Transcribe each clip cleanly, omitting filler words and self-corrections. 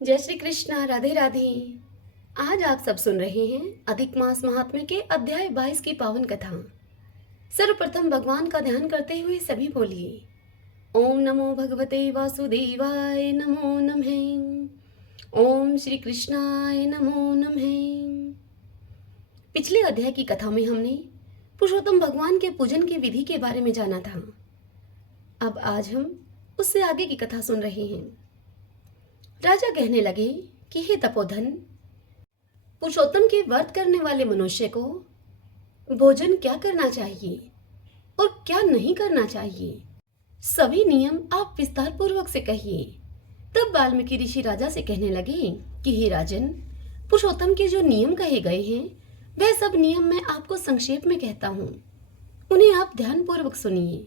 जय श्री कृष्णा। राधे राधे। आज आप सब सुन रहे हैं अधिक मास महात्म्य के अध्याय 22 की पावन कथा। सर्वप्रथम भगवान का ध्यान करते हुए सभी बोलिए ओम नमो भगवते वासुदेवाय नमो नमः। ओम श्री कृष्णाय नमो नमः। पिछले अध्याय की कथा में हमने पुरुषोत्तम भगवान के पूजन की विधि के बारे में जाना था। अब आज हम उससे आगे की कथा सुन रहे हैं। राजा कहने लगे कि हे तपोधन, पुरुषोत्तम के व्रत करने वाले मनुष्य को भोजन क्या करना चाहिए और क्या नहीं करना चाहिए, सभी नियम आप विस्तार पूर्वक से कहिए। तब वाल्मीकि ऋषि राजा से कहने लगे कि हे राजन, पुरुषोत्तम के जो नियम कहे गए हैं वह सब नियम मैं आपको संक्षेप में कहता हूँ, उन्हें आप ध्यान पूर्वक सुनिए।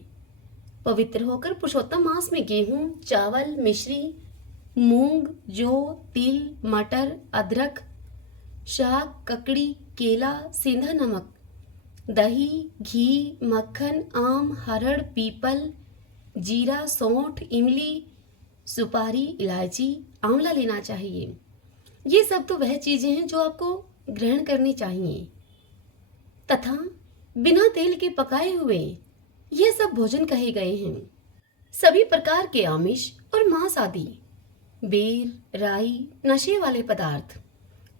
पवित्र होकर पुरुषोत्तम मास में गेहूं, चावल, मिश्री, मूंग, जौ, तिल, मटर, अदरक, शाक, ककड़ी, केला, सेंधा नमक, दही, घी, मक्खन, आम, हरड़, पीपल, जीरा, सौंठ, इमली, सुपारी, इलायची, आंवला लेना चाहिए। ये सब तो वह चीजें हैं जो आपको ग्रहण करनी चाहिए, तथा बिना तेल के पकाए हुए ये सब भोजन कहे गए हैं। सभी प्रकार के आमिष और मांस आदि, बेर, राई, नशे वाले पदार्थ,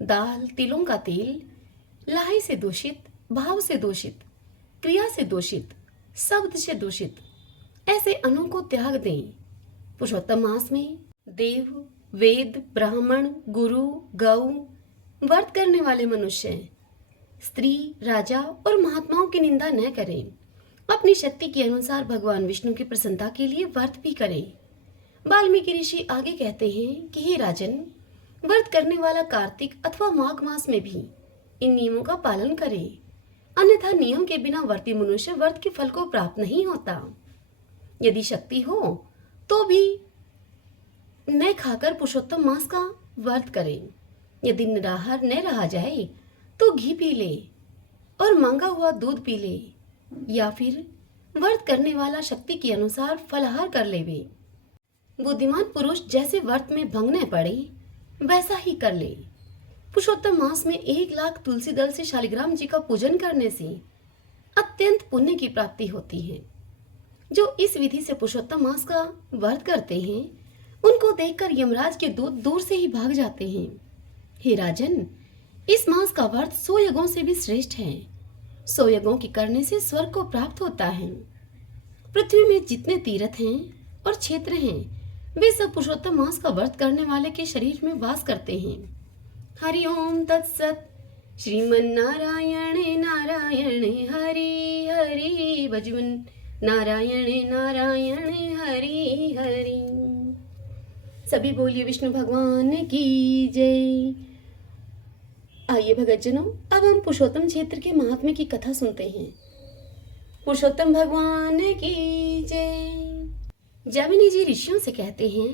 दाल, तिलों का तेल, लाही से दूषित, भाव से दूषित, क्रिया से दूषित, शब्द से दूषित, ऐसे अन्नों को त्याग दें। पुरुषोत्तम मास में देव, वेद, ब्राह्मण, गुरु, गौ, व्रत करने वाले मनुष्य, स्त्री, राजा और महात्माओं की निंदा न करें। अपनी शक्ति के अनुसार भगवान विष्णु की प्रसन्नता के लिए व्रत भी करें। वाल्मीकि ऋषि आगे कहते हैं कि हे राजन, व्रत करने वाला कार्तिक अथवा माघ मास में भी इन नियमों का पालन करे, अन्यथा नियम के बिना व्रती मनुष्य व्रत के फल को प्राप्त नहीं होता। यदि शक्ति हो तो भी न खाकर पुरुषोत्तम मास का व्रत करें। यदि निराहार न रहा जाए तो घी पी ले और मांगा हुआ दूध पी ले, या फिर व्रत करने वाला शक्ति के अनुसार फलाहार कर लेवे। बुद्धिमान पुरुष जैसे व्रत में भंग न पड़े वैसा ही कर ले। पुरुषोत्तम मास में 1,00,000 तुलसी दल से शालिग्राम जी का पूजन करने से अत्यंत पुण्य की प्राप्ति होती है। जो इस विधि से पुरुषोत्तम मास का व्रत करते हैं उनको देखकर यमराज के दूत दूर से ही भाग जाते हैं। हे राजन, इस मास का व्रत 100 यज्ञों से भी श्रेष्ठ है। 100 यज्ञों के करने से स्वर्ग को प्राप्त होता है। पृथ्वी में जितने तीर्थ हैं और क्षेत्र हैं वे सब पुरुषोत्तम मास का व्रत करने वाले के शरीर में वास करते हैं। हरि ओम तत्सत। श्रीमन्नारायण नारायण हरि हरि भजन, नारायण नारायण हरि हरि। सभी बोलिए विष्णु भगवान की जय। आइए भगतजनों, अब हम पुरुषोत्तम क्षेत्र के महात्म्य की कथा सुनते हैं। पुरुषोत्तम भगवान की जय। जैमिनी जी ऋषियों से कहते हैं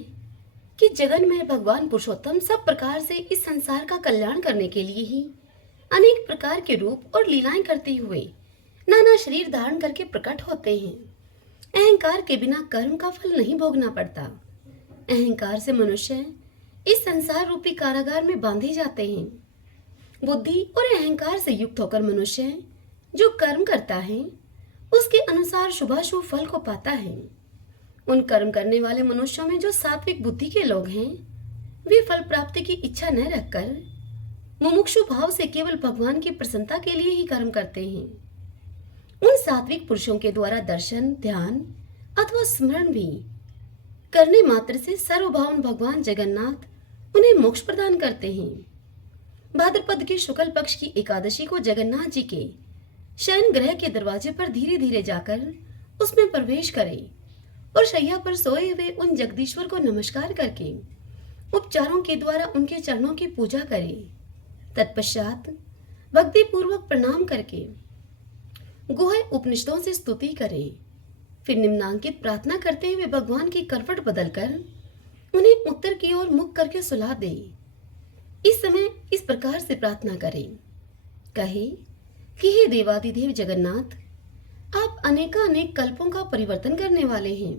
कि जगन्मय भगवान पुरुषोत्तम सब प्रकार से इस संसार का कल्याण करने के लिए ही अनेक प्रकार के रूप और लीलाएं करते हुए नाना शरीर धारण करके प्रकट होते हैं। अहंकार के बिना कर्म का फल नहीं भोगना पड़ता। अहंकार से मनुष्य इस संसार रूपी कारागार में बांधे जाते हैं। बुद्धि और अहंकार से युक्त होकर मनुष्य जो कर्म करता है उसके अनुसार शुभाशुभ फल को पाता है। उन कर्म करने वाले मनुष्यों में जो सात्विक बुद्धि के लोग हैं वे फल प्राप्ति की इच्छा न रखकर मुमुक्षु भाव से केवल भगवान की प्रसन्नता के लिए ही कर्म करते हैं। उन सात्विक पुरुषों के द्वारा दर्शन, ध्यान अथवा स्मरण भी करने मात्र से सर्वभावन भगवान जगन्नाथ उन्हें मोक्ष प्रदान करते हैं। भाद्रपद के शुक्ल पक्ष की एकादशी को जगन्नाथ जी के शयन ग्रह के दरवाजे पर धीरे धीरे जाकर उसमें प्रवेश करें और शैया पर सोए हुए उन जगदीश्वर को नमस्कार करके उपचारों के द्वारा उनके चरणों की पूजा करें। तत्पश्चात भक्ति पूर्वक प्रणाम करके गुह्य उपनिषदों से स्तुति करें। फिर निम्नांकित प्रार्थना करते हुए भगवान की करवट बदलकर उन्हें उत्तर की ओर मुख करके सुला दे। इस समय इस प्रकार से प्रार्थना करें, कहे कि हे देवादिदेव जगन्नाथ, आप अनेकानेक कल्पों का परिवर्तन करने वाले हैं।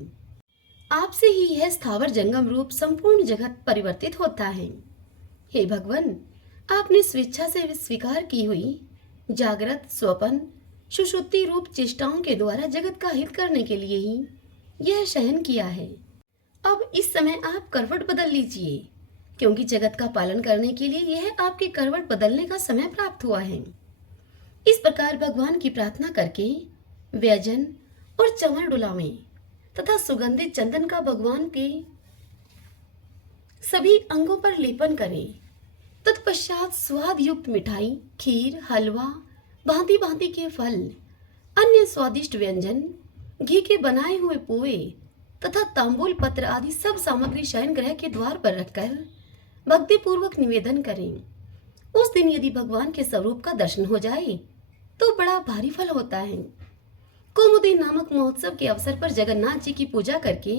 आपसे ही यह स्थावर जंगम रूप संपूर्ण जगत परिवर्तित होता है। हे भगवान, आपने स्वेच्छा से स्वीकार की हुई जागृत स्वपन सुषुप्ति रूप चेष्टाओं के द्वारा जगत का हित करने के लिए ही यह शयन किया है। अब इस समय आप करवट बदल लीजिए, क्योंकि जगत का पालन करने के लिए यह आपके करवट बदलने का समय प्राप्त हुआ है। इस प्रकार भगवान की प्रार्थना करके व्यजन और चंवर डुलावें तथा सुगंधित चंदन का भगवान के सभी अंगों पर लेपन करें। तत्पश्चात स्वाद युक्त मिठाई, खीर, हलवा, भांति भांति के फल, अन्य स्वादिष्ट व्यंजन, घी के बनाए हुए पोए तथा तांबूल पत्र आदि सब सामग्री शयन गृह के द्वार पर रखकर भक्ति पूर्वक निवेदन करें। उस दिन यदि भगवान के स्वरूप का दर्शन हो जाए तो बड़ा भारी फल होता है। कौमुदी नामक महोत्सव के अवसर पर जगन्नाथ जी की पूजा करके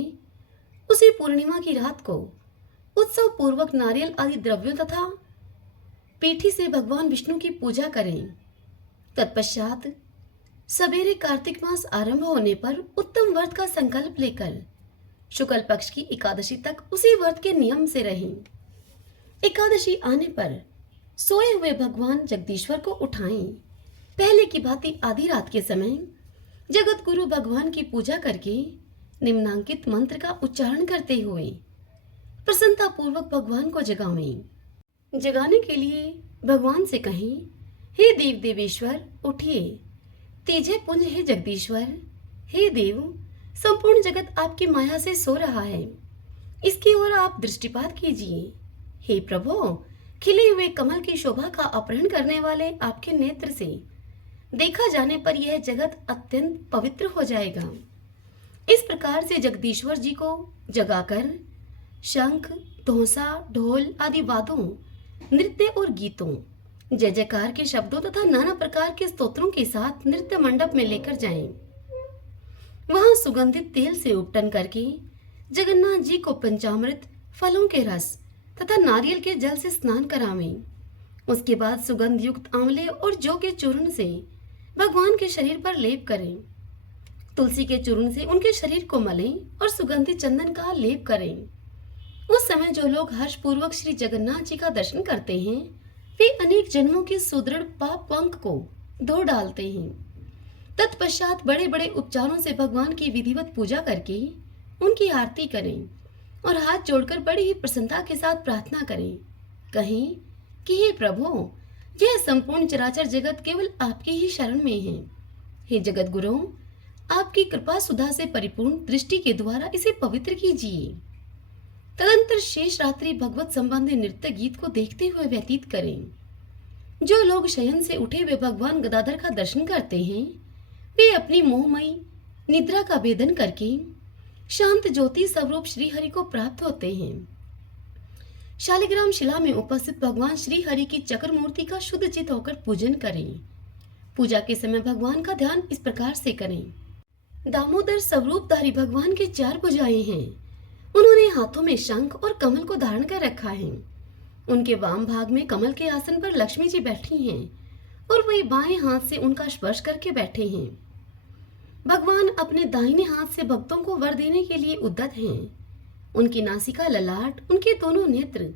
उसी पूर्णिमा की रात को उत्सव पूर्वक नारियल आदि द्रव्यों तथा पीठी से भगवान विष्णु की पूजा करें। तत्पश्चात सवेरे कार्तिक मास आरंभ होने पर उत्तम व्रत का संकल्प लेकर शुक्ल पक्ष की एकादशी तक उसी व्रत के नियम से रहें। एकादशी आने पर सोए हुए भगवान जगदीश्वर को उठाएं। पहले की भांति आधी रात के समय जगत गुरु भगवान की पूजा करके निम्नांकित मंत्र का उच्चारण करते हुए प्रसन्नता पूर्वक भगवान को जगावें। जगाने के लिए भगवान से कहें, हे देव देवेश्वर उठिए, तेजे पुंज हे जगदीश्वर, हे देव संपूर्ण जगत आपकी माया से सो रहा है, इसकी ओर आप दृष्टिपात कीजिए। हे प्रभु, खिले हुए कमल की शोभा का अपहरण करने वाले आपके नेत्र से देखा जाने पर यह जगत अत्यंत पवित्र हो जाएगा। इस प्रकार से जगदीश्वर जी को जगाकर शंख, धोसा, ढोल आदि वाद्यों, नृत्य और गीतों, जय जयकार के शब्दों तथा नाना प्रकार के स्तोत्रों के साथ नृत्य मंडप में लेकर जाएं। वहां सुगंधित तेल से उपटन करके जगन्नाथ जी को पंचामृत, फलों के रस तथा नारियल के जल से स्नान करावें। उसके बाद सुगंध युक्त आंवले और जौ के चूर्ण से भगवान के शरीर पर लेप करें। तुलसी के चूर्ण से उनके शरीर को मलें और सुगंधित चंदन का लेप करें। उस समय जो लोग हर्ष पूर्वक श्री जगन्नाथ जी का दर्शन करते हैं, वे अनेक जन्मों के सुदृढ़ पाप पंख को धो डालते हैं। तत्पश्चात बड़े बड़े उपचारों से भगवान की विधिवत पूजा करके उनकी आरती करें और हाथ जोड़कर बड़ी ही प्रसन्नता के साथ प्रार्थना करें। कहें कि हे प्रभु, यह संपूर्ण चराचर जगत केवल आपकी ही शरण में है। हे जगत गुरु, आपकी कृपा सुधा से परिपूर्ण दृष्टि के द्वारा इसे पवित्र कीजिए। तदंतर शेष रात्रि भगवत संबंधी नृत्य गीत को देखते हुए व्यतीत करें। जो लोग शयन से उठे हुए भगवान गदाधर का दर्शन करते हैं, वे अपनी मोहमयी निद्रा का भेदन करके शांत ज्योति स्वरूप श्री हरि को प्राप्त होते हैं। शालिग्राम शिला में उपस्थित भगवान श्री हरि की चक्र मूर्ति का शुद्ध चित होकर पूजन करें। पूजा के समय भगवान का ध्यान इस प्रकार से करें। दामोदर स्वरूपधारी भगवान के 4 भुजाएं हैं। उन्होंने हाथों में शंख और कमल को धारण कर रखा है। उनके वाम भाग में कमल के आसन पर लक्ष्मी जी बैठी हैं और वही बाएं हाथ से उनका स्पर्श करके बैठे हैं। भगवान अपने दाहिने हाथ से भक्तों को वर देने के लिए उद्यत हैं। उनकी नासिका, ललाट, उनके दोनों नेत्र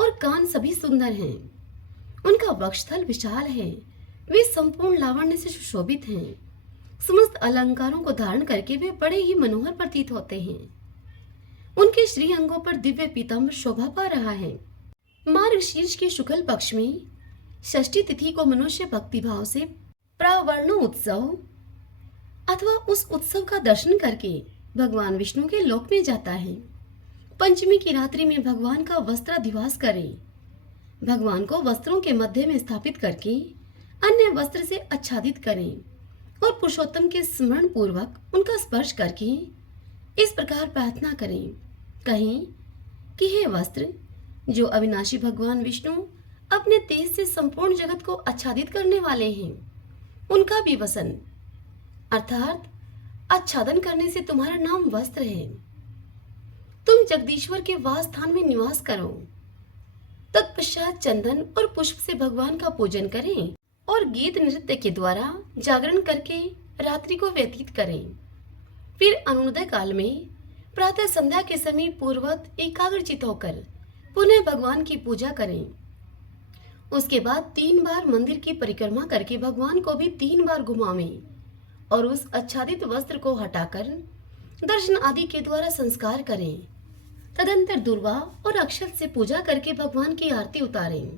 और कान सभी सुंदर हैं। उनका वक्षस्थल विशाल है। वे संपूर्ण लावण्य से सुशोभित हैं। समस्त अलंकारों को धारण करके वे बड़े ही मनोहर प्रतीत होते हैं। उनके श्री अंगों पर दिव्य पीताम्बर शोभा पा रहा है। मार्गशीर्ष के शुक्ल पक्ष में षष्ठी तिथि को मनुष्य भक्ति भाव से प्रावर्ण उत्सव अथवा उस उत्सव का दर्शन करके भगवान विष्णु के लोक में जाता है। पंचमी की रात्रि में भगवान का वस्त्राधिवास करें। भगवान को वस्त्रों के मध्य में स्थापित करके अन्य वस्त्र से आच्छादित करें और पुरुषोत्तम के स्मरण पूर्वक उनका स्पर्श करके इस प्रकार प्रार्थना करें। कहें कि हे वस्त्र, जो अविनाशी भगवान विष्णु अपने तेज से संपूर्ण जगत को आच्छादित करने वाले हैं, उनका भी वसन अर्थात आच्छादन करने से तुम्हारा नाम वस्त्र है। तुम जगदीश्वर के वास स्थान में निवास करो। तत्पश्चात चंदन और पुष्प से भगवान का पूजन करें और गीत नृत्य के द्वारा जागरण करके रात्रि को व्यतीत करें। फिर अरुणोदय काल में प्रातः संध्या के समय पूर्वत एकाग्रचित होकर पुनः भगवान की पूजा करें। उसके बाद 3 बार मंदिर की परिक्रमा करके भगवान को भी 3 बार घुमावें और उस आच्छादित वस्त्र को हटाकर दर्शन आदि के द्वारा संस्कार करें। तदंतर दुर्वा और अक्षत से पूजा करके भगवान की आरती उतारें।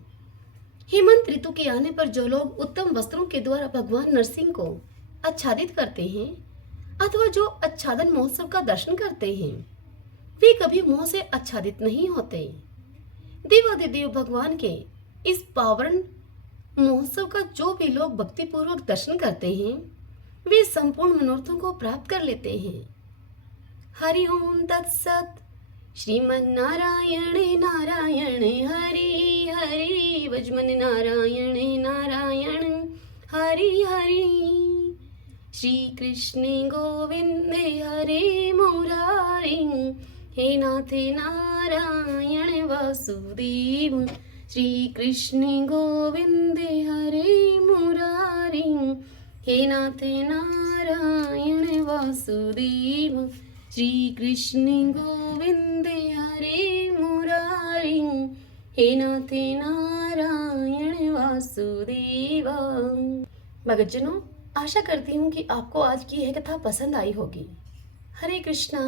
हेमंत ऋतु के आने पर जो लोग उत्तम वस्त्रों के द्वारा भगवान नरसिंह को आच्छादित करते हैं अथवा जो आच्छादन महोत्सव का दर्शन करते हैं वे कभी मोह से आच्छादित नहीं होते। देवादिदेव भगवान के इस पावन महोत्सव का जो भी लोग भक्ति पूर्वक दर्शन करते हैं वे संपूर्ण मनोरथों को प्राप्त कर लेते हैं। हरि ओम तत्सत। श्रीमन्नारायण नारायण हरि हरि वज्मन नारायण नारायण हरि हरि। श्री कृष्ण गोविंद हरे मुरारी हे नाथ नारायण वासुदेव। श्री कृष्ण गोविंद हरे मुरारी हे नाथ नारायण वासुदेव। श्री कृष्ण गोविंद हरे मुरारी हे नाथ नारायण वासुदेव। भक्तजनों, आशा करती हूँ कि आपको आज की यह कथा पसंद आई होगी। हरे कृष्णा।